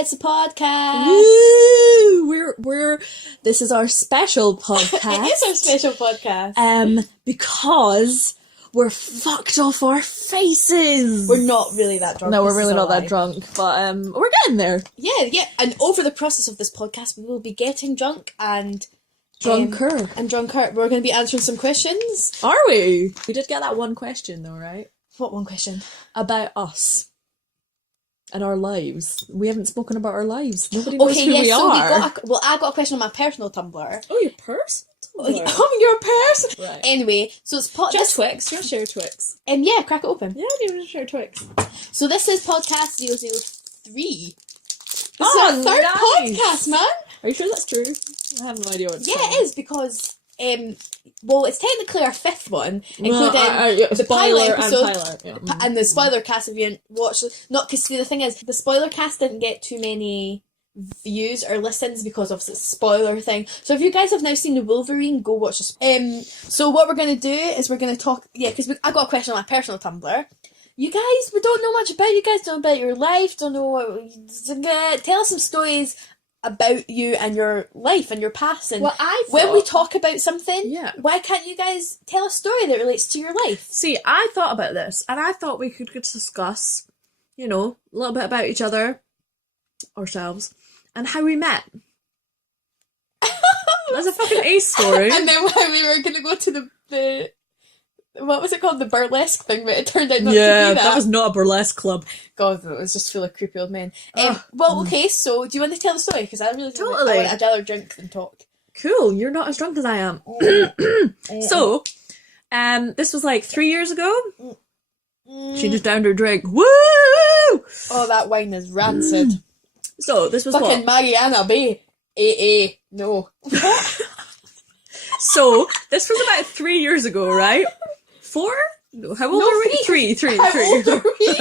It's a podcast. Woo! This is our special podcast. It is our special podcast. Because we're fucked off our faces. We're not really that drunk. No, we're really not that drunk, but we're getting there. Yeah. And over the process of this podcast, we will be getting drunk and drunker. We're going to be answering some questions. Are we? We did get that one question though, right? What one question? About us. And our lives. We haven't spoken about our lives. Nobody knows who we are. I got a question on my personal Tumblr. Oh, your personal Tumblr? Oh, your person. Right. Anyway, so it's Just Twix. You'll share Twix. Yeah, crack it open. Yeah, you share Twix. So this is podcast 003. This is Oh, our third nice. podcast, man. Are you sure that's true? I have no idea what it's Yeah, called. it is because it's technically our fifth one, including the spoiler pilot episode and pilot. Yeah. and the spoiler cast. If you didn't watch, not because the thing is, the spoiler cast didn't get too many views or listens because of the spoiler thing. So if you guys have now seen the Wolverine, go watch this. So what we're gonna do is we're gonna talk. Yeah, because I got a question on my personal Tumblr. You guys, we don't know much about you guys. Don't know about your life. Don't know what. Tell us some stories about you and your life and your past, and when we talk about something, why can't you guys tell a story that relates to your life? See, I thought about this, and I thought we could discuss, a little bit about each other, ourselves, and how we met. That's a fucking ace story. And then when we were going to go to the what was it called, the burlesque thing, but it turned out not to be that was not a burlesque club. God, it was just full of creepy old men. Okay, so do you want to tell the story? Because I really Totally. I'd rather drink than talk. Cool, you're not as drunk as I am. So, this was like 3 years ago. She just downed her drink. Woo! Oh, that wine is rancid. So, this was fucking Mariana Bay. AA. No. So, this was about 3 years ago, right? 4? No, how old are we? Three. How old are we?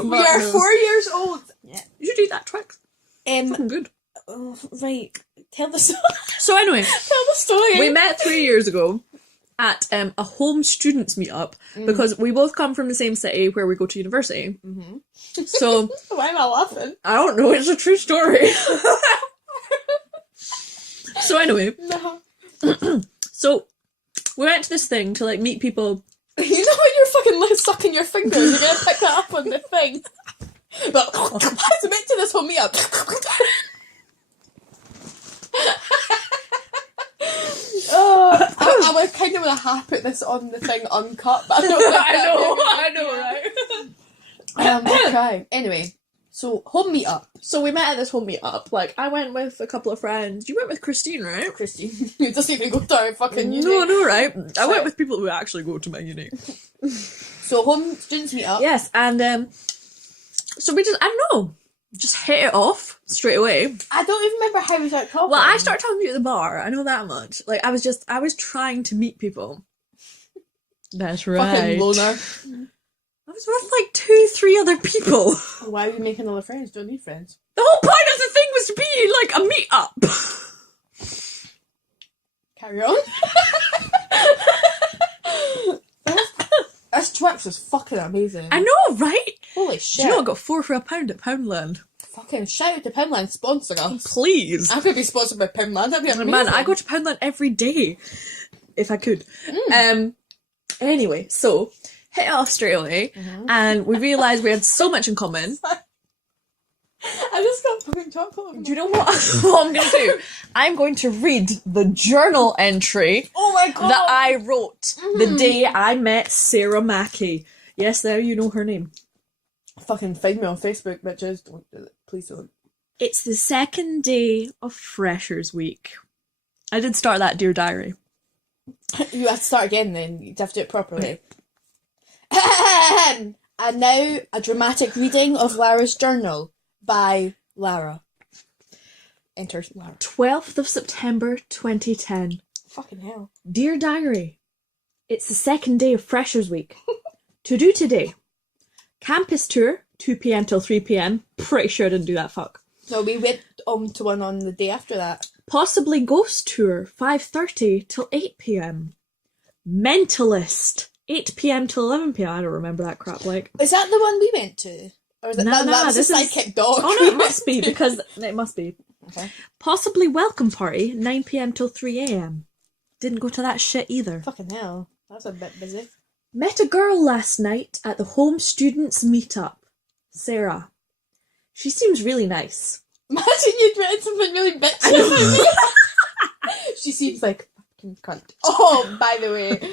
We are 4 years old. Yeah. You should eat that Twix. Fucking good. Oh, right. Tell the story. So anyway. Tell the story. We met 3 years ago at a home students meetup because we both come from the same city where we go to university. Mm-hmm. So... Why am I laughing? I don't know. It's a true story. So anyway. No. So we went to this thing to meet people. You know when you're fucking sucking your fingers, you're gonna pick that up on the thing. But I went to this whole meetup. I would kind of want to put this on the thing uncut, but I know, right? I'll try. Anyway, so home meetup. So we met at this home meetup. I went with a couple of friends. You went with Christine, right? Christine, who doesn't even go to our fucking uni. No, right? I went with people who actually go to my uni. So home students meetup. Yes, and so we just hit it off straight away. I don't even remember how we started talking. Well, I started talking to you at the bar. I know that much. I was trying to meet people. That's right. Fucking loner. I was with 2-3 other people. Why are you making other friends? Don't need friends. The whole point of the thing was to be a meetup. Carry on. This Twix is fucking amazing. I know, right? Holy shit. Do you know I got 4 for £1 at Poundland? Fucking shout out to Poundland, sponsor us. Please. I could be sponsored by Poundland, that'd be amazing. Man, I go to Poundland every day. If I could. Anyway, so... hit it off straight away, and we realised we had so much in common. I just got fucking chocolate. Do you know what I'm going to do? I'm going to read the journal entry that I wrote the day I met Sarah Mackey. Yes, there you know her name. Fucking find me on Facebook, bitches. Don't do it. Please don't. It's the second day of Freshers Week. I did start that Dear Diary. You have to start again then. You have to do it properly. And now a dramatic reading of Lara's journal by Lara. Enter Lara. 12th of September 2010. Fucking hell. Dear Diary, it's the second day of Freshers Week. To do today. Campus tour, 2 p.m. till 3 p.m. Pretty sure I didn't do that, fuck. No, we went to one on the day after that. Possibly ghost tour, 5:30 till 8 p.m. Mentalist, 8 p.m. till 11 p.m. I don't remember that crap, Is that the one we went to? Or is it, that was a sidekick dog. Oh no, it must be, because it must be. Okay. Possibly welcome party, 9 p.m. till 3 a.m. Didn't go to that shit either. Fucking hell. That's a bit busy. Met a girl last night at the home students meetup. Sarah. She seems really nice. Imagine you'd written something really bitchy about me. She seems like a fucking cunt. Oh, by the way.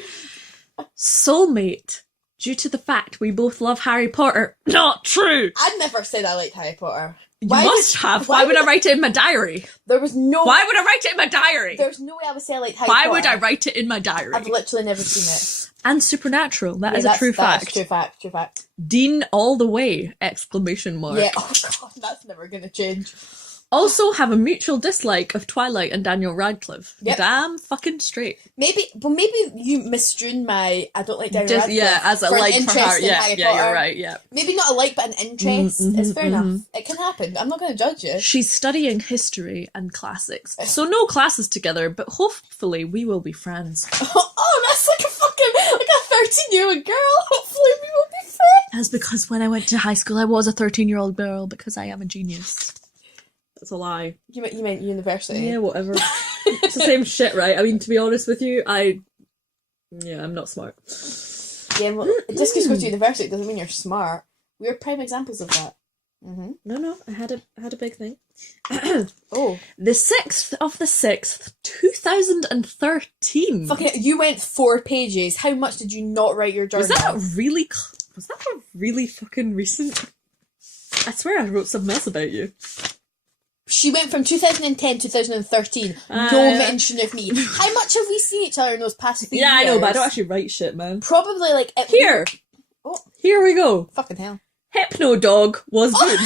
Soulmate. Due to the fact we both love Harry Potter. Not true! I'd never said I liked Harry Potter. You must have. Why would I write it in my diary? There was no... Why would I write it in my diary? There's no way I would say I liked Harry Potter. Why would I write it in my diary? I've literally never seen it. And Supernatural. That is a true fact. True fact. True fact. Dean all the way! Exclamation mark. Yeah, oh god, that's never gonna change. Also have a mutual dislike of Twilight and Daniel Radcliffe. Yep. Damn fucking straight. Maybe you misstrewn my I don't like Daniel Radcliffe. Yeah, as a for like an for interest her. in Yeah, Harry yeah, Potter. you're right, yeah. Maybe not a like, but an interest. It's fair enough. It can happen. I'm not gonna judge you. She's studying history and classics. So no classes together, but hopefully we will be friends. Oh, that's like a 13-year-old girl. Hopefully we will be friends. That's because when I went to high school I was a 13-year-old girl because I am a genius. That's a lie. You meant university? Yeah, whatever. It's the same shit, right? I mean, to be honest with you, I'm not smart. Yeah, well, just because you go to university doesn't mean you're smart. We're prime examples of that. Mm-hmm. No, I had a big thing. Oh. The 6th of the 6th, 2013. Fucking, you went 4 pages. How much did you not write your journal? Was that really fucking recent? I swear I wrote something else about you. She went from 2010 to 2013. No mention of me. How much have we seen each other in those past 3 years? Yeah, I know, but I don't actually write shit, man. Probably like... Here! Oh. Here we go. Fucking hell. Hypno Dog was good.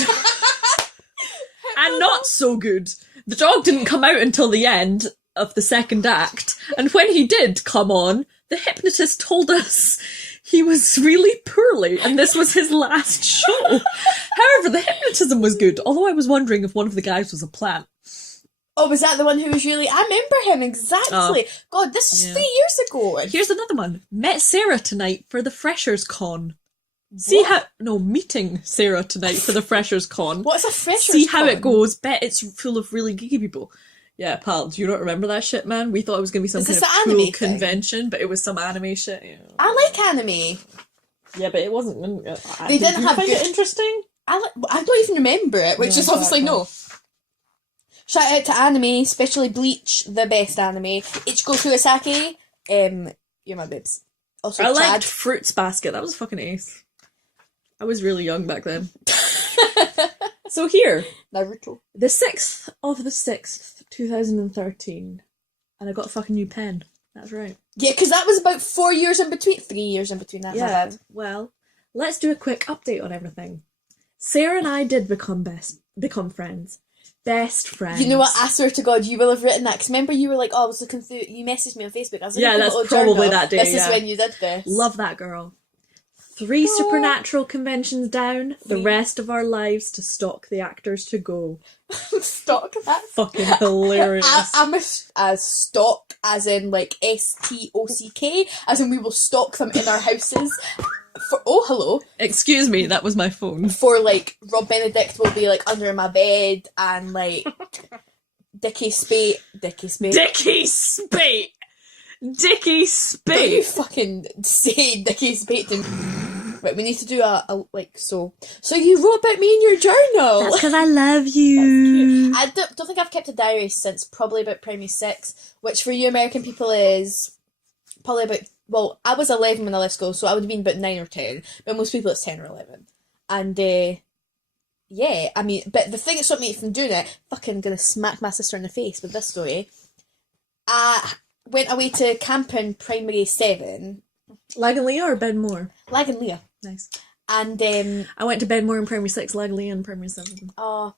And not so good. The dog didn't come out until the end of the second act. And when he did come on, the hypnotist told us he was really poorly and this was his last show. However, the hypnotism was good, although I was wondering if one of the guys was a plant. Oh, was that the one who was really... I remember him, exactly. God, this was 3 years ago. Here's another one. Met Sarah tonight for the Freshers' Con. Meeting Sarah tonight for the Freshers' Con. What's a Freshers' See Con? how it goes. Bet it's full of really geeky people. Yeah, pal, do you not remember that shit, man? We thought it was going to be some kind of cool convention, but it was some anime shit. You know. I like anime. Yeah, but it wasn't... They didn't have find good... it interesting? I don't even remember it, which is obviously no. Shout out to anime, especially Bleach, the best anime. Ichigo Kurosaki, you're my bibs. Also, I Chad. liked Fruits Basket. That was fucking ace. I was really young back then. So here, Naruto. The 6th of the 6th, 2013. And I got a fucking new pen. That's right. Yeah, because that was about 4 years in between. 3 years in between that. Yeah, well, let's do a quick update on everything. Sarah and I did become friends. Best friends. You know what? I swear to God, you will have written that. Because remember you were like, oh, I was looking through... You messaged me on Facebook. I was looking that's through a probably journal. that day, This is when you did this. Love that girl. 3 supernatural conventions down, the rest of our lives to stalk the actors to go. Stalk? That's fucking hilarious. I'm as stalk, as in like STOCK, as in we will stalk them in our houses. Hello. Excuse me, that was my phone. For like, Rob Benedict will be like under my bed and like Dickie Spate. Don't you fucking say Dickie Spate to me. Right, we need to do a so. So you wrote about me in your journal. That's because I love you. I don't think I've kept a diary since probably about primary 6, which for you American people is probably about... Well, I was 11 when I left school, so I would have been about 9 or 10. But most people it's 10 or 11. And, yeah, I mean, but the thing that stopped me from doing it, fucking gonna smack my sister in the face with this story. I went away to camp in primary 7. Lag and Leah or Benmore? Lag and Leah. Nice. And, I went to Benmore in primary 6, Lag and Leah in primary 7. Oh,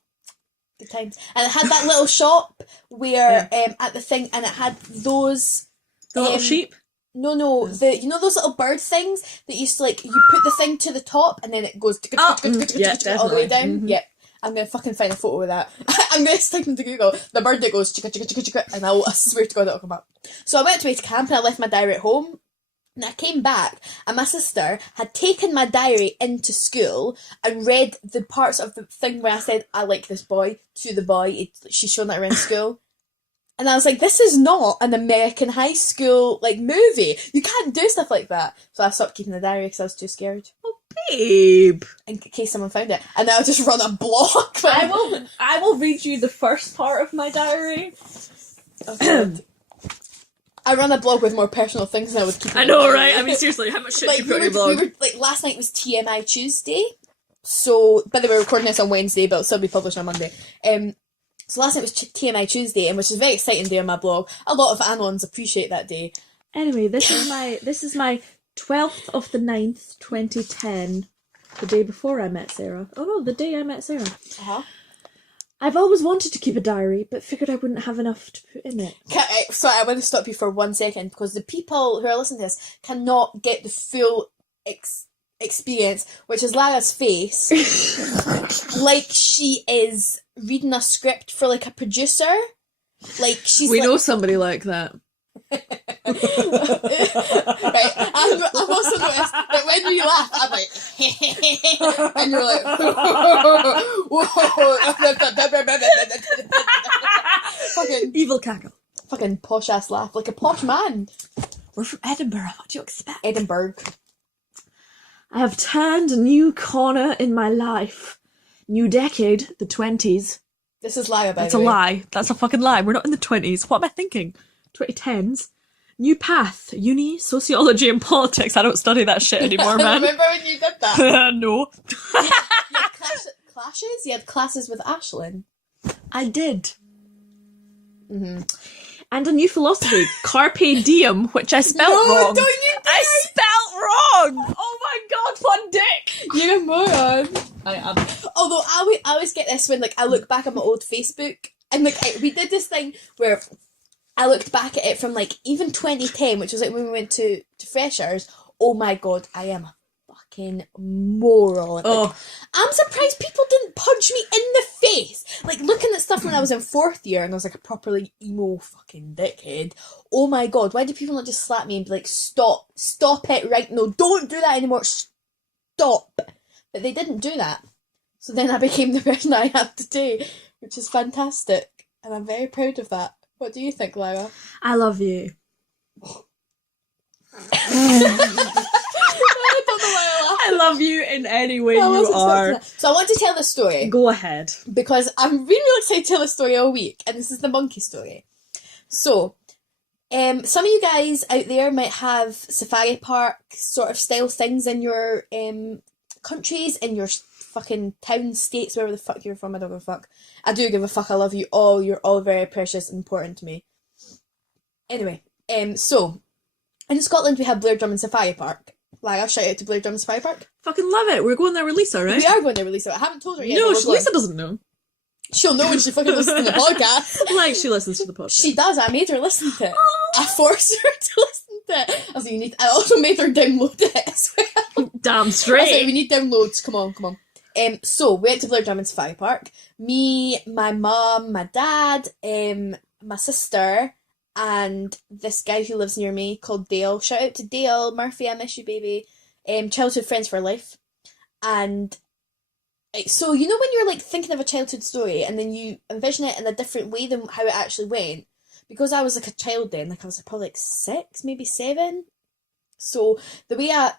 good times. And it had that little shop where, at the thing, and it had those... The little sheep? No, you know those little bird things that used to like, you put the thing to the top and then it goes all the way down? Mm-hmm. Yep. I'm going to fucking find a photo of that. I'm going to type into Google, the bird that goes chicka chicka chicka chicka, and I swear to God it'll come up. So I went away to camp and I left my diary at home. And I came back and my sister had taken my diary into school and read the parts of the thing where I said, I like this boy, to the boy. She's shown that around school. And I was like, this is not an American high school, like, movie. You can't do stuff like that. So I stopped keeping the diary because I was too scared. Oh, babe. In case someone found it. And now I just run a blog. I will read you the first part of my diary. Oh, God. I run a blog with more personal things than I would keep. I know, right? I mean, seriously, how much shit do you put on your blog? Like, last night was TMI Tuesday. So, by the way, we're recording this on Wednesday, but it'll still be published on Monday. So last night was TMI Tuesday, and which is a very exciting day on my blog. A lot of Anons appreciate that day. Anyway, this is my 12th of the 9th, 2010, the day before I met Sarah. Oh no, the day I met Sarah. Uh-huh. I've always wanted to keep a diary, but figured I wouldn't have enough to put in it. Sorry, I want to stop you for 1 second, because the people who are listening to this cannot get the full experience, which is Lara's face, like she is reading a script for like a producer. Like she's. We know somebody like that. Right, I've also noticed that when you laugh, I'm like, and you're like, fucking evil cackle, fucking posh ass laugh, like a posh man. We're from Edinburgh. What do you expect? Edinburgh. I have turned a new corner in my life. New decade, the 20s. This is lie, by That's the a way. lie. That's a fucking lie. We're not in the 20s. What am I thinking? 2010s. New path. Uni, sociology and politics. I don't study that shit anymore, man. Remember when you did that? No. You had classes? You had classes with Ashlyn. I did. Mm-hmm. And a new philosophy, Carpe Diem, which I spelt wrong. Don't you dare! I spelt wrong! Oh my god, what dick! You're a moron. I am. Although I always get this when like I look back at my old Facebook and like we did this thing where I looked back at it from like even 2010, which was like when we went to Freshers. Oh my god, I am a fucking moron. Like, I'm surprised people didn't punch me in the face. Like looking at stuff when I was in 4th year and I was like a properly emo fucking dickhead. Oh my god, why do people not just slap me and be like, stop it right now, don't do that anymore, stop. But they didn't do that. So then I became the person I am today, which is fantastic. And I'm very proud of that. What do you think, Lara? I love you. I don't know why I laughed. I love you in any way I you wasn't are. expecting that. So I want to tell this story. Go ahead. Because I'm really excited to tell this story all week. And this is the monkey story. So, some of you guys out there might have safari park sort of style things in your countries, in your fucking towns, states, wherever the fuck you're from. I don't give a fuck. I do give a fuck. I love you all. You're all very precious and important to me. Anyway, so in Scotland we have Blair Drummond Safari Park. Lara, shout out to Blair Drummond Safari Park. Fucking love it. We're going there with Lisa, right? We are going there with Lisa. I haven't told her yet. No, but we're going. Lisa doesn't know. She'll know when she fucking listens to the podcast. Like she listens to the podcast. She does. I made her listen to it. I forced her to listen to it. I was like, I also made her download it as well. Damn I was straight. like, we need downloads. Come on. So we went to Blair Drummond Safari Park. Me, my mum, my dad, my sister, and this guy who lives near me called Dale. Shout out to Dale Murphy. I miss you, baby. Childhood friends for life. And so you know when you're like thinking of a childhood story and then you envision it in a different way than how it actually went. Because I was like a child then, like I was probably like 6, maybe 7. So the way I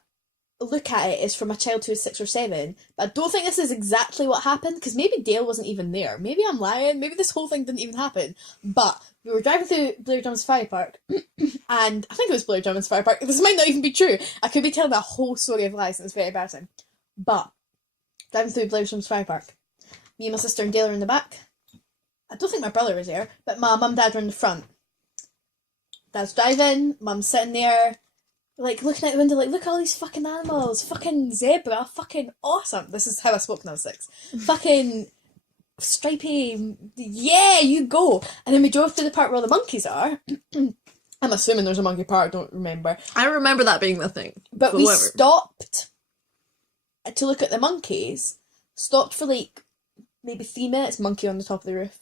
look at it is from a child who is 6 or 7. But I don't think this is exactly what happened, because maybe Dale wasn't even there. Maybe I'm lying. Maybe this whole thing didn't even happen. But we were driving through Blair Drummond Safari Park, and I think it was Blair Drummond Safari Park. This might not even be true. I could be telling a whole story of lies, and it's very embarrassing. But driving through Blair Drummond Safari Park, me and my sister and Dale are in the back. I don't think my brother was there, but my mum and dad were in the front. Dad's driving, mum's sitting there, like, looking out the window, like, look at all these fucking animals, fucking zebra, fucking awesome. This is how I spoke when I was 6. Fucking stripy, yeah, you go. And then we drove through the park where all the monkeys are. I'm assuming there's a monkey park, don't remember. I remember that being the thing. But we stopped to look at the monkeys, stopped for like maybe 3 minutes, monkey on the top of the roof.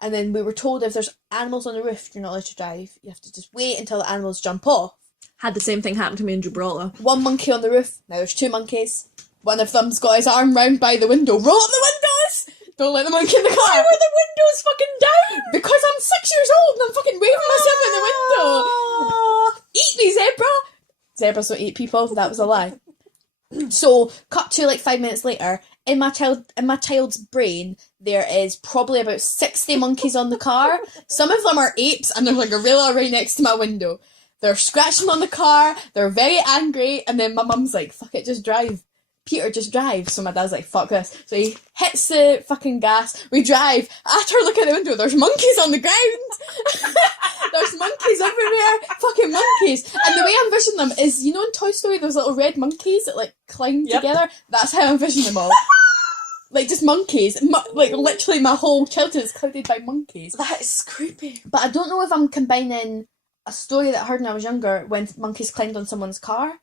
And then we were told if there's animals on the roof, you're not allowed to drive. You have to just wait until the animals jump off. Had the same thing happen to me in Gibraltar. One monkey on the roof. Now there's 2 monkeys. One of them's got his arm round by the window. Roll up the windows! Don't let the monkey in the car. Why were the windows fucking down? Because I'm 6 years old and I'm fucking waving myself out the window. Eat me, zebra! Zebras don't eat people. That was a lie. So, cut to like 5 minutes later, in my child's brain, there is probably about 60 monkeys on the car. Some of them are apes, and there's a gorilla right next to my window. They're scratching on the car, they're very angry, and then my mum's like, fuck it, just drive. Peter, just drive. So my dad's like, fuck this. So he hits the fucking gas, we drive. After I look out the window, there's monkeys on the ground. There's monkeys everywhere. Fucking monkeys. And the way I envision them is, you know in Toy Story, those little red monkeys that like climb together? That's how I envision them all. Like just monkeys. Like literally my whole childhood is clouded by monkeys. That is creepy. But I don't know if I'm combining a story that I heard when I was younger when monkeys climbed on someone's car,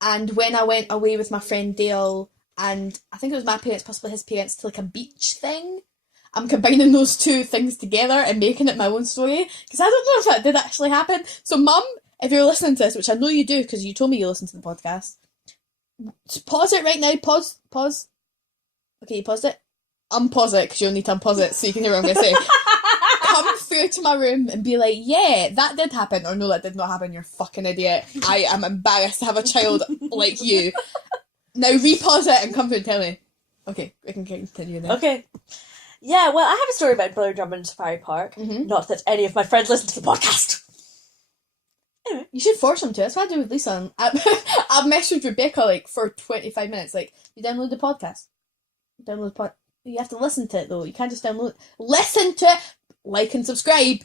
and when I went away with my friend Dale and I think it was my parents, possibly his parents, to like a beach thing. I'm combining those two things together and making it my own story, because I don't know if that did actually happen. So Mum, if you're listening to this, which I know you do because you told me you listen to the podcast, pause it right now. Pause. Okay, you paused it? Unpause it, because you'll need to unpause it so you can hear what I'm going to say. Come through to my room and be like, yeah, that did happen, or no, that did not happen, you're fucking idiot. I am embarrassed to have a child like you. Now repause it and come through and tell me. Okay, we can continue now. Okay. Yeah, well, I have a story about Blair Drummond Safari Park. Mm-hmm. Not that any of my friends listen to the podcast. Anyway. You should force them to. That's what I do with Lisa. I've messaged Rebecca like for 25 minutes. Like, you download the podcast. You have to listen to it though. You can't just download it. Listen to it. Like and subscribe.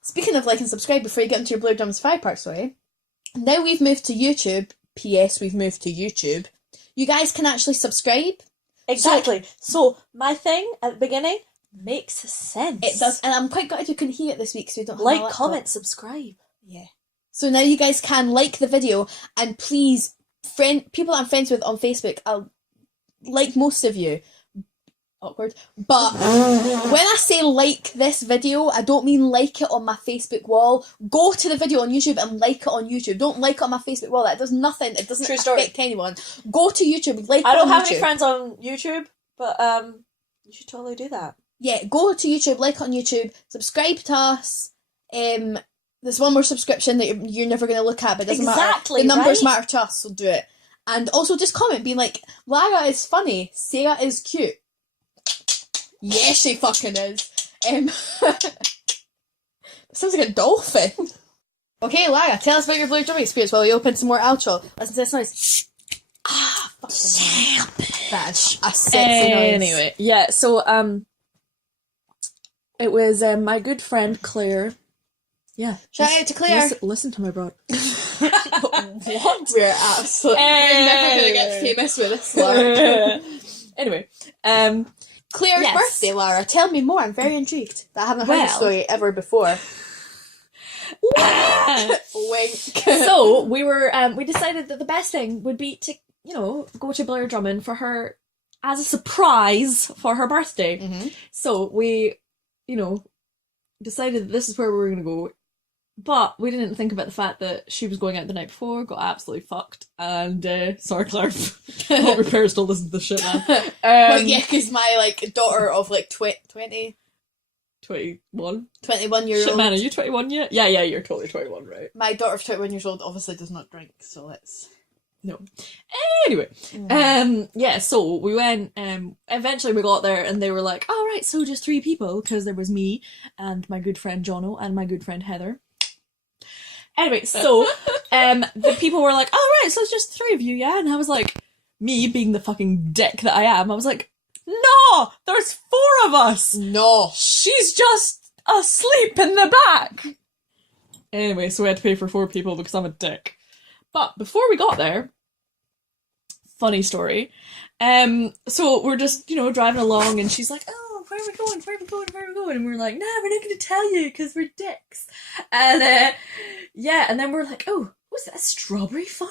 Speaking of like and subscribe, before you get into your Blair Drummond Safari Park story, now we've moved to YouTube. P.S. We've moved to YouTube. You guys can actually subscribe. Exactly. So my thing at the beginning makes sense. It does, and I'm quite glad you couldn't hear it this week, so you don't have Like, comment, subscribe. Yeah. So now you guys can like the video, and please, people I'm friends with on Facebook, I'll like most of you. Awkward. But when I say like this video, I don't mean like it on my Facebook wall. Go to the video on YouTube and like it on YouTube. Don't like it on my Facebook wall. That does nothing. It doesn't affect anyone. Go to YouTube, like it on YouTube. I don't have any friends on YouTube, but you should totally do that. Yeah, go to YouTube, like it on YouTube, subscribe to us. There's one more subscription that you're never going to look at, but it doesn't matter. The numbers matter to us, so do it. And also just comment being like, Lara is funny, Sarah is cute. Yeah, she fucking is. Sounds like a dolphin. Okay, Lara, tell us about your Blair Drummond experience while we open some more alcohol. Listen to this noise. That is a sexy noise. Anyway, yeah, so it was my good friend Claire. Yeah. Shout out to Claire. Listen to my broad. What? We're never going to get famous with this, Lara. Anyway, Claire's birthday, Lara. Tell me more. I'm very intrigued. I haven't heard the story ever before. Wink. So we decided that the best thing would be to, go to Blair Drummond for her as a surprise for her birthday. Mm-hmm. So we, decided that this is where we were going to go. But we didn't think about the fact that she was going out the night before, got absolutely fucked, and sorry Claire, I hope your parents don't listen to this shit, man. Well, yeah, because my daughter of 20... 21? 21 year old. Shit, man, are you 21 yet? Yeah, you're totally 21, right? My daughter of 21 years old obviously does not drink, so let's... No. Anyway, so we went, eventually we got there and they were like, all right, so just 3 people, because there was me and my good friend Jono and my good friend Heather. Anyway, so the people were like, all right, so it's just 3 of you, yeah? And I was like, me being the fucking dick that I am, I was like, no, there's 4 of us. No. She's just asleep in the back. Anyway, so we had to pay for 4 people because I'm a dick. But before we got there, funny story. So we're just, driving along and she's like, oh, where are we going? Where are we going? Where are we going? And we're like, nah, we're not going to tell you because we're dicks. And and then we're like, oh, what's that, a strawberry farm?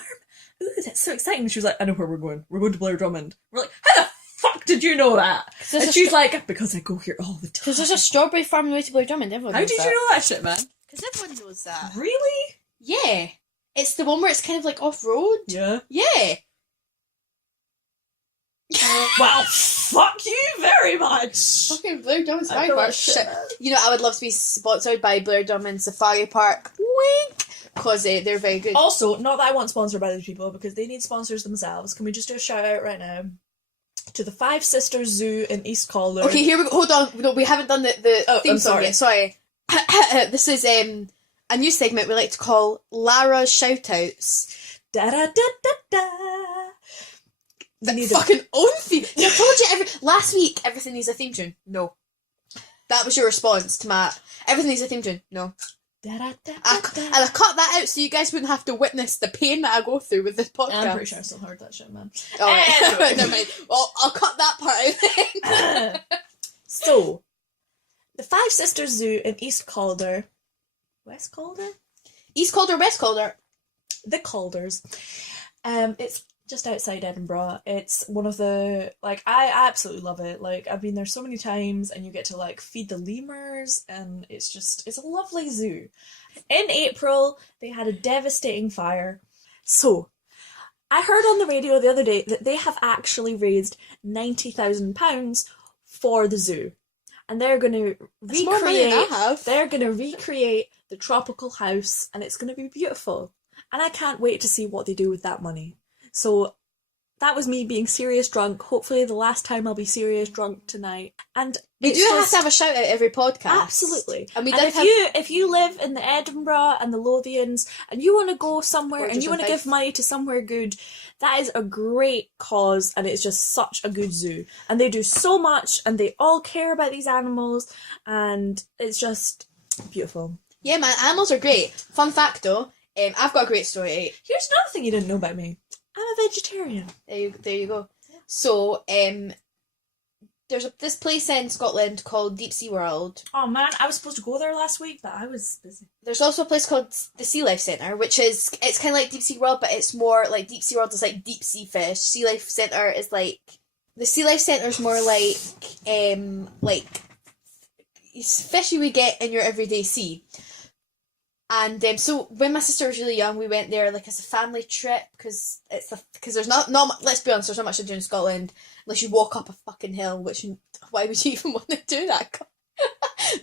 Ooh, that's so exciting. And she was like, I know where we're going. We're going to Blair Drummond. We're like, how the fuck did you know that? And she's like, because I go here all the time. Because there's a strawberry farm on the way to Blair Drummond. Everyone knows How did you know that shit, man? Because everyone knows that. Really? Yeah. It's the one where it's kind of like off-road. Yeah. Yeah. Well, fuck you very much. Fucking Blair Drummond I Safari feel Park. like shit. Shit. You know, I would love to be sponsored by Blair Drummond Safari Park. Wink! Because they're very good. Also, not that I want sponsored by these people, because they need sponsors themselves. Can we just do a shout out right now to the Five Sisters Zoo in East Calder? Okay, here we go. Hold on. No, we haven't done the theme I'm song sorry. yet. Sorry. This is a new segment we like to call Lara's Shoutouts. Da da da da da. The fucking own theme. I told you last week everything needs a theme tune. No. That was your response to my everything needs a theme tune. No. Da, da, da, I cut that out so you guys wouldn't have to witness the pain that I go through with this podcast. I'm pretty sure I still heard that shit, man. Alright. Never mind. Well, I'll cut that part out then. So, the Five Sisters Zoo in East Calder. West Calder? East Calder, West Calder. The Calders. It's just outside Edinburgh. It's one of the, like, I absolutely love it. Like, I've been there so many times, and you get to, like, feed the lemurs, and it's a lovely zoo. In April, they had a devastating fire. So, I heard on the radio the other day that they have actually raised £90,000 for the zoo. And they're going to That's more money than I have. They're going to recreate the tropical house, and it's going to be beautiful. And I can't wait to see what they do with that money. So that was me being serious drunk. Hopefully the last time I'll be serious drunk tonight. And We do have to have a shout out every podcast. Absolutely. And if you live in the Edinburgh and the Lothians and you want to go somewhere and you want to give money to somewhere good, that is a great cause, and it's just such a good zoo. And they do so much, and they all care about these animals, and it's just beautiful. Yeah, man, animals are great. Fun fact though, I've got a great story. Here's another thing you didn't know about me. I'm a vegetarian. There you go. So, there's this place in Scotland called Deep Sea World. Oh man, I was supposed to go there last week, but I was busy. There's also a place called the Sea Life Centre, which is, it's kind of like Deep Sea World, but it's more like Deep Sea World is like deep sea fish. Sea Life Centre is like, the Sea Life Centre is more like fish you would get in your everyday sea. And so when my sister was really young, we went there like as a family trip because there's not let's be honest, there's not much to do in Scotland unless you walk up a fucking hill. Which why would you even want to do that?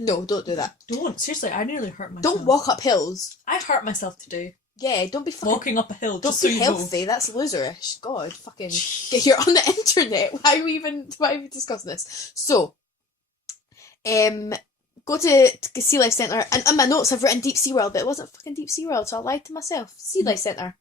No, don't do that. Don't seriously. I nearly hurt myself. Don't walk up hills. I'd hurt myself today. Yeah, don't be fucking Walking up a hill. Don't Just so be you healthy. That's loserish. God, fucking. You're on the internet. Why are we discussing this? So, go to Sea Life Centre, and on my notes I've written Deep Sea World, but it wasn't fucking Deep Sea World, so I lied to myself. Sea Life Centre.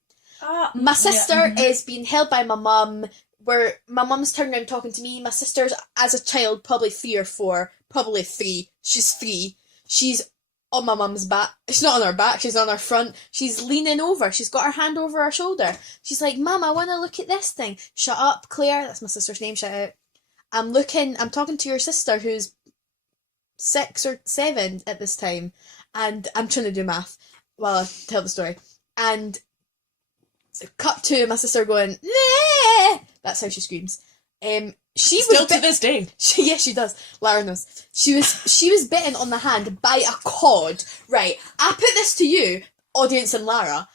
My sister is being held by my mum, where my mum's turning around talking to me. My sister's, as a child, probably 3 or 4, probably 3. She's 3. She's on my mum's back. She's not on her back, she's on her front. She's leaning over. She's got her hand over her shoulder. She's like, Mum, I want to look at this thing. Shut up, Claire. That's my sister's name, shout out. I'm talking to your sister who's 6 or 7 at this time, and I'm trying to do math while I tell the story. And cut to my sister going, "Nah!" That's how she screams. She Still was to this day. yeah, she does. Lara knows. She was bitten on the hand by a cod. Right, I put this to you, audience and Lara.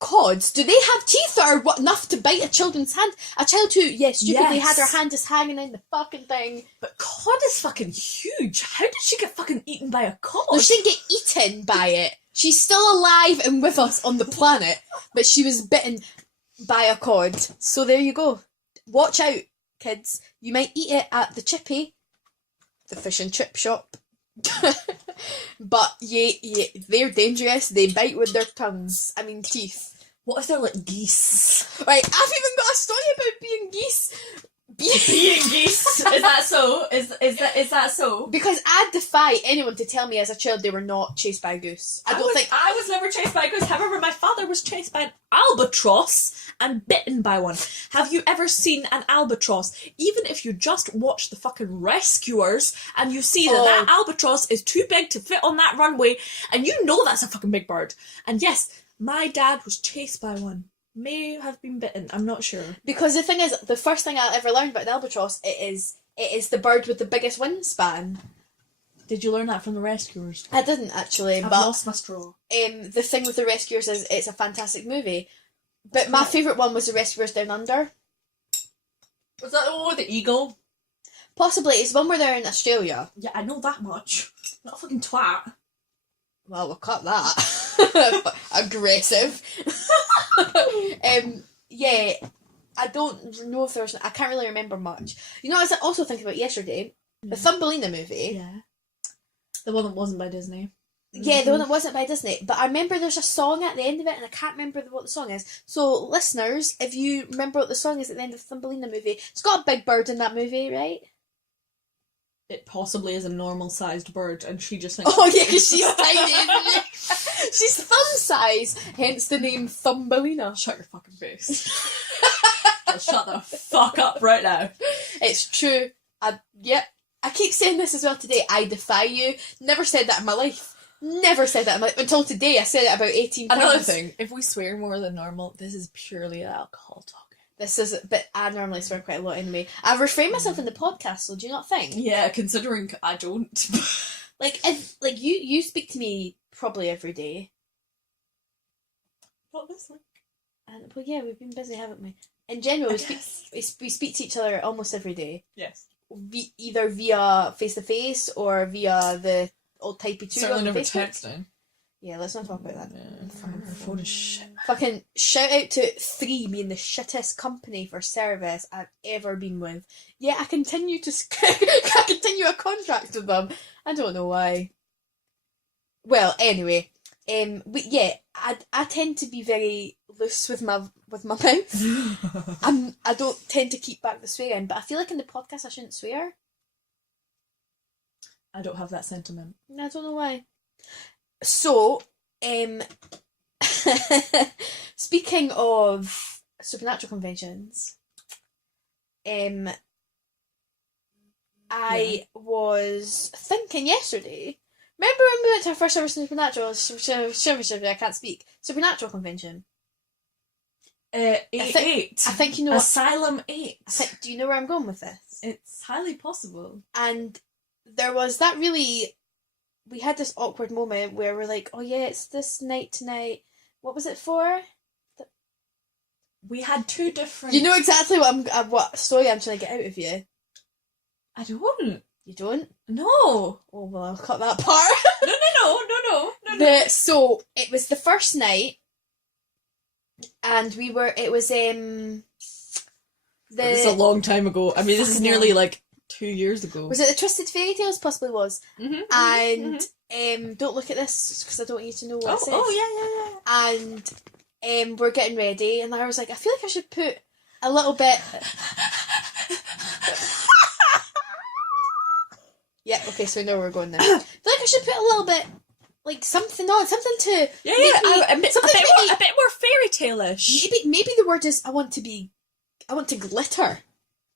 Cods, do they have teeth that are enough to bite a children's hand? A child who, stupidly had her hand just hanging in the fucking thing. But cod is fucking huge. How did she get fucking eaten by a cod? No, she didn't get eaten by it. She's still alive and with us on the planet, but she was bitten by a cod. So there you go. Watch out, kids. You might eat it at the Chippy, the fish and chip shop. But yeah, they're dangerous. They bite with their teeth. What if they're like geese? Right, I've even got a story about being geese. Being geese? Is that so? Is that so? Because I defy anyone to tell me as a child they were not chased by a goose. I was never chased by a goose. However, my father was chased by an albatross and bitten by one. Have you ever seen an albatross? Even if you just watch the fucking Rescuers and you see that albatross is too big to fit on that runway, and you know that's a fucking big bird. And yes, my dad was chased by one. May have been bitten, I'm not sure. Because the thing is, the first thing I ever learned about an albatross, it is the bird with the biggest wingspan. Did you learn that from the Rescuers? I didn't actually, I've but lost my straw. the thing with the Rescuers is it's a fantastic movie. But my favourite one was the Rescuers Down Under. Was that the one with the eagle? Possibly, it's one where they're in Australia. Yeah, I know that much. Not a fucking twat. Well, we'll cut that. Aggressive. Yeah, I don't know if there's... I can't really remember much. You know, I was also thinking about yesterday, the Thumbelina movie. Yeah. The one that wasn't by Disney. Yeah, the one that wasn't by Disney. But I remember there's a song at the end of it, and I can't remember what the song is. So, listeners, if you remember what the song is at the end of the Thumbelina movie, it's got a big bird in that movie, right? It possibly is a normal-sized bird, and she just thinks... Oh, yeah, because she's tiny, isn't she? She's thumb size, hence the name Thumbelina. Shut your fucking face. Just shut the fuck up right now. It's true. I keep saying this as well today. I defy you. Never said that in my life. Never said that in my life. Until today, I said it about 18 times. Another thing, if we swear more than normal, this is purely alcohol talk. This is, but I normally swear quite a lot anyway. I refrain myself in the podcast, so do you not think? Yeah, considering I don't. Like you speak to me probably every day. Not this week. And well, yeah, we've been busy, haven't we? In general, we speak to each other almost every day. Yes. Either via face to face or via the old typey tool. Certainly never Facebook. texting. Yeah, let's not talk about that. Fucking phone is shit. Fucking shout out to 3 being the shittest company for service I've ever been with. Yeah, I continue a contract with them. I don't know why. Well, anyway, I tend to be very loose with my mouth. I don't tend to keep back the swearing, but I feel like in the podcast I shouldn't swear. I don't have that sentiment. I don't know why. So, speaking of supernatural conventions, I was thinking yesterday. Remember when we went to our first ever Supernatural? I can't speak. Supernatural convention. 8. I think you know. Asylum 8. Do you know where I'm going with this? It's highly possible. And there was that really. We had this awkward moment where we're like, oh yeah, it's this night tonight. What was it for? We had 2 different... You know exactly what story I'm trying to get out of you. I don't. You don't? No. Oh, well, I'll cut that part. No. So, it was the first night, and it was, This is a long time ago. I mean, this is nearly, 2 years ago. Was it the Twisted Fairy Tales? Possibly was. Mm-hmm, and don't look at this because I don't want you to know what it says. Oh, yeah. And we're getting ready, and I was like, I feel like I should put a little bit. Yeah. Okay. So we know where we're going now. I feel like I should put a little bit, something on, something to a bit more fairy tale-ish. Maybe the word is I want to glitter.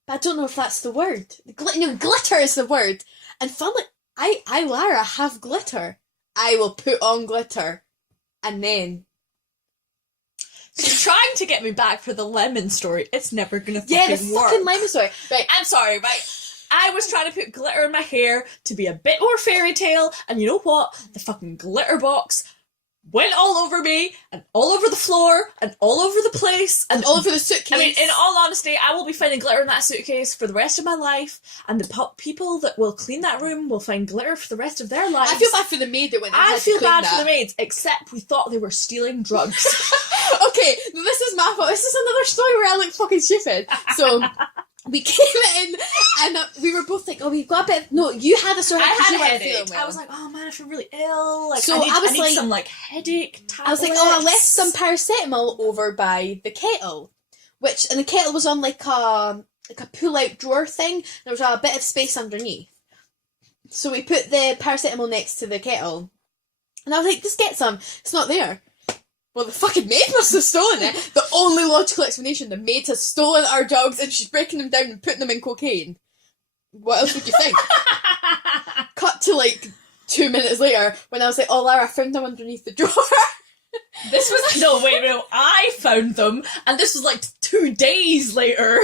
But I don't know if that's the word. Glitter is the word. And funnily, I, Lara, have glitter. I will put on glitter. And then... So you're trying to get me back for the lemon story. It's never gonna fucking work. Yeah, the fucking lemon story. Right. I'm sorry, right? I was trying to put glitter in my hair to be a bit more fairy tale, and you know what? The fucking glitter box went all over me, and all over the floor, and all over the place, and all over the suitcase. I mean, in all honesty, I will be finding glitter in that suitcase for the rest of my life, and the people that will clean that room will find glitter for the rest of their lives. I feel bad for the maid that went in. I feel bad for the maids, except we thought they were stealing drugs. Okay, this is my fault. This is another story where I look fucking stupid. So... We came in and we were both like, oh, we've got a bit... No, you had a sore headache. I had a headache. Well. I was like, oh man, I feel really ill. So I need some headache tablets. I was like, oh, I left some paracetamol over by the kettle. And the kettle was on like a pull-out drawer thing. There was a bit of space underneath. So we put the paracetamol next to the kettle. And I was like, just get some. It's not there. Well, the fucking maid must have stolen it. The only logical explanation, the maid has stolen our drugs and she's breaking them down and putting them in cocaine. What else would you think? Cut to 2 minutes later when I was like, oh Lara, I found them underneath the drawer. This was... No, I found them and this was 2 days later.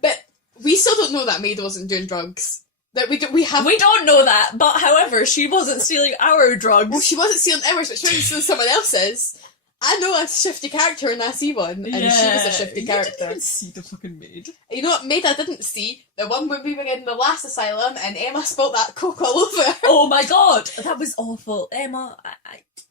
But we still don't know that maid wasn't doing drugs. That we have. We don't know that, but however, she wasn't stealing our drugs. Well, she wasn't stealing ours, but she was stealing someone else's. I know a shifty character and I see one, and she was a shifty character. You didn't even see the fucking maid. You know what maid I didn't see? The one when we were in the last asylum and Emma spilt that coke all over her. Oh my god, that was awful. Emma,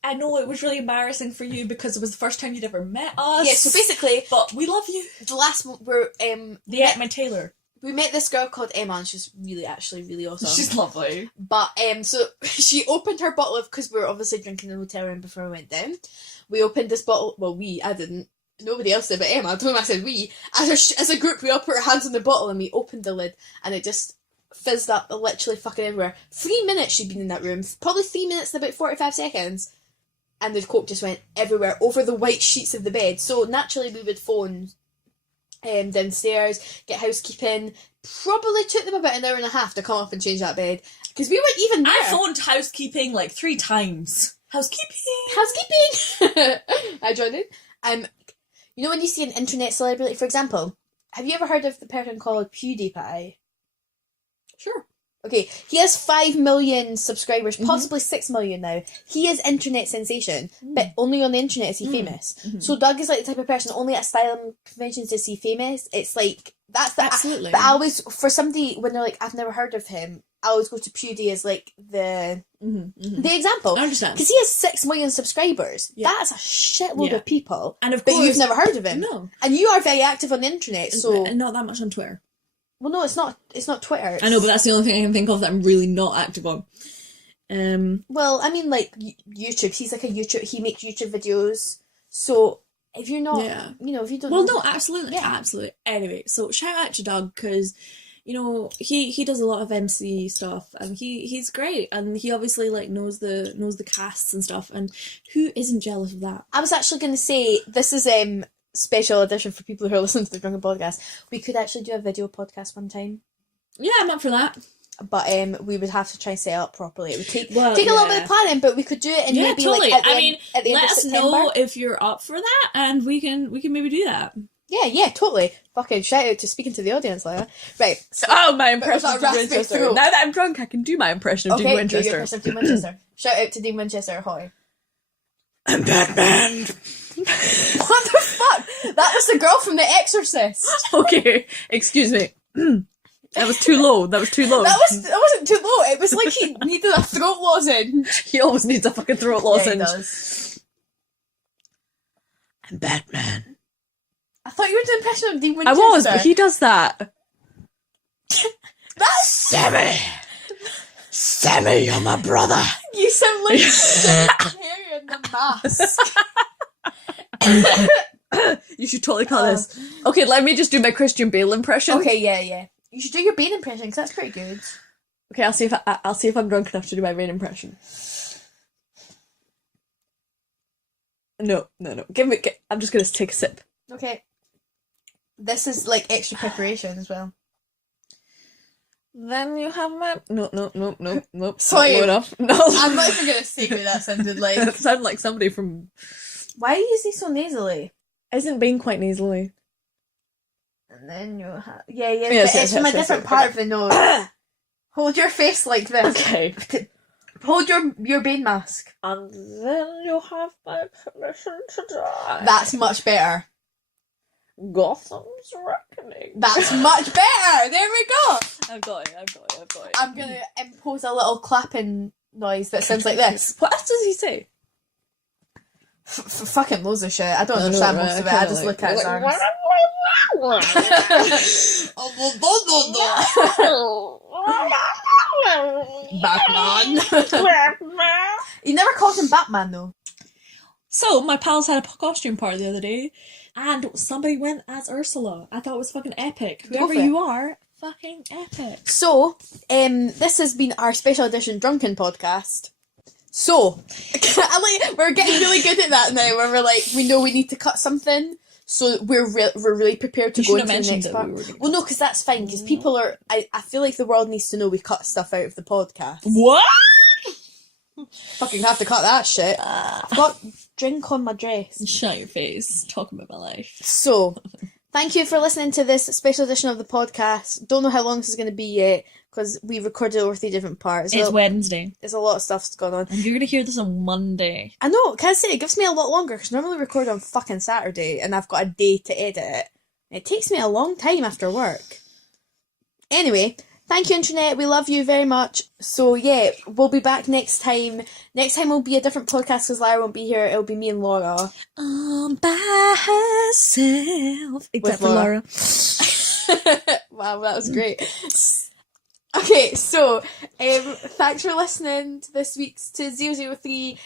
I know it was really embarrassing for you because it was the first time you'd ever met us. Yeah, so basically, but we love you. the last one we're The Emma Taylor. we met this girl called Emma, and she's really awesome. She's lovely. But so she opened her bottle of, because we were obviously drinking in the hotel room before we went down. We opened this bottle. Well, I didn't. Nobody else did, but Emma. I told him, I said we. As a group, we all put our hands on the bottle and we opened the lid, and it just fizzed up literally fucking everywhere. 3 minutes she'd been in that room. Probably 3 minutes and about 45 seconds. And the coke just went everywhere over the white sheets of the bed. So naturally we would phone downstairs, get housekeeping. Probably took them about an hour and a half to come up and change that bed. Because we weren't even there. I phoned housekeeping like 3 times. Housekeeping! I joined in. You know when you see an internet celebrity, for example, have you ever heard of the person called PewDiePie? Sure. Okay, he has 5 million subscribers, possibly 6 million now. He is internet sensation, but only on the internet is he famous. So Doug is like the type of person, only at asylum conventions is he famous. It's like, that's the... Absolutely. But I always, for somebody, when they're like, I've never heard of him, I always go to PewDie as like the example. I understand. Because he has 6 million subscribers. Yeah. That's a shitload of people. And of but course... you've never heard of him. No. And you are very active on the internet, so... And not that much on Twitter. Well, no, it's not Twitter. I know, but that's the only thing I can think of that I'm really not active on. Well, I mean, like, YouTube. He's like he makes YouTube videos. So, if you're not, if you don't... Well, no, absolutely. Yeah. Absolutely. Anyway, so shout out to Doug, because... You know, he does a lot of MC stuff, and he's great, and he obviously like knows the casts and stuff, and who isn't jealous of that? I was actually going to say, this is special edition for people who are listening to the Drunken Podcast. We could actually do a video podcast one time. Yeah, I'm up for that. But we would have to try and set it up properly. It would take a little bit of planning, but we could do it in maybe totally. like at the end let of us September. know if you're up for that, and we can maybe do that. Yeah, totally. Fucking shout out to speaking to the audience, Lila. Right. So, my impression of Dean Winchester. Now that I'm drunk, I can do my impression of Dean Winchester. Do your impression of Dean Winchester. Shout out to Dean Winchester, ahoy. I'm Batman. What the fuck? That was the girl from The Exorcist. Okay, excuse me. That was too low. That wasn't too low. It was like he needed a throat lozenge. He always needs a fucking throat lozenge. Yeah, he does. I'm Batman. I thought you were doing an impression of Dean Winchester. I was, but he does that. That's Sammy, you're my brother. You sound like Harry in The Mask. You should totally call this. Okay, let me just do my Christian Bale impression. Okay, yeah. You should do your Bane impression, because that's pretty good. Okay, I'll see if I'm drunk enough to do my Bane impression. No. I'm just gonna take a sip. Okay. This is like extra preparation as well. Then you have my... No. Sorry. Not enough. No. I'm not even going to say what that sounded like. That sounded like somebody from... Why is he so nasally? Isn't Bane quite nasally? And then you have... Yeah, but it's from a different part of the nose. Hold your face like this. Okay. Hold your Bane mask. And then you have my permission to die. That's much better. Gotham's Reckoning. That's much better. There we go. I've got it. I'm gonna impose a little clapping noise that sounds like this. What else does he say? Fucking loads of shit. I don't understand most of it. I just look at his arms. Batman. He never calls him Batman though. So my pals had a costume party the other day, and somebody went as Ursula. I thought it was fucking epic. Whoever you are, fucking epic. So, this has been our special edition Drunken Podcast. So, we're getting really good at that now, where we're like, we know we need to cut something, so we're really prepared to go into the next part. Well, no, because that's fine, because people are... I feel like the world needs to know we cut stuff out of the podcast. What? Fucking have to cut that shit. I've got drink on my dress. Shut your face. Talking about my life. So, thank you for listening to this special edition of the podcast. Don't know how long this is going to be yet, because we recorded over 3 different parts. It's So Wednesday. there's a lot of stuff's going on. And you're going to hear this on Monday. I know, can I say, it gives me a lot longer, because normally we record on fucking Saturday, and I've got a day to edit it. It takes me a long time after work. Anyway, thank you, Internet. We love you very much. So, yeah, we'll be back next time. Next time will be a different podcast because Lara won't be here. It'll be me and Laura. By herself. Except for Laura. Laura. Wow, that was great. Okay, so, thanks for listening to this week's to 003.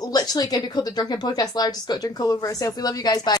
Literally going to be called the Drunken Podcast. Lara just got drunk all over herself. We love you guys. Bye.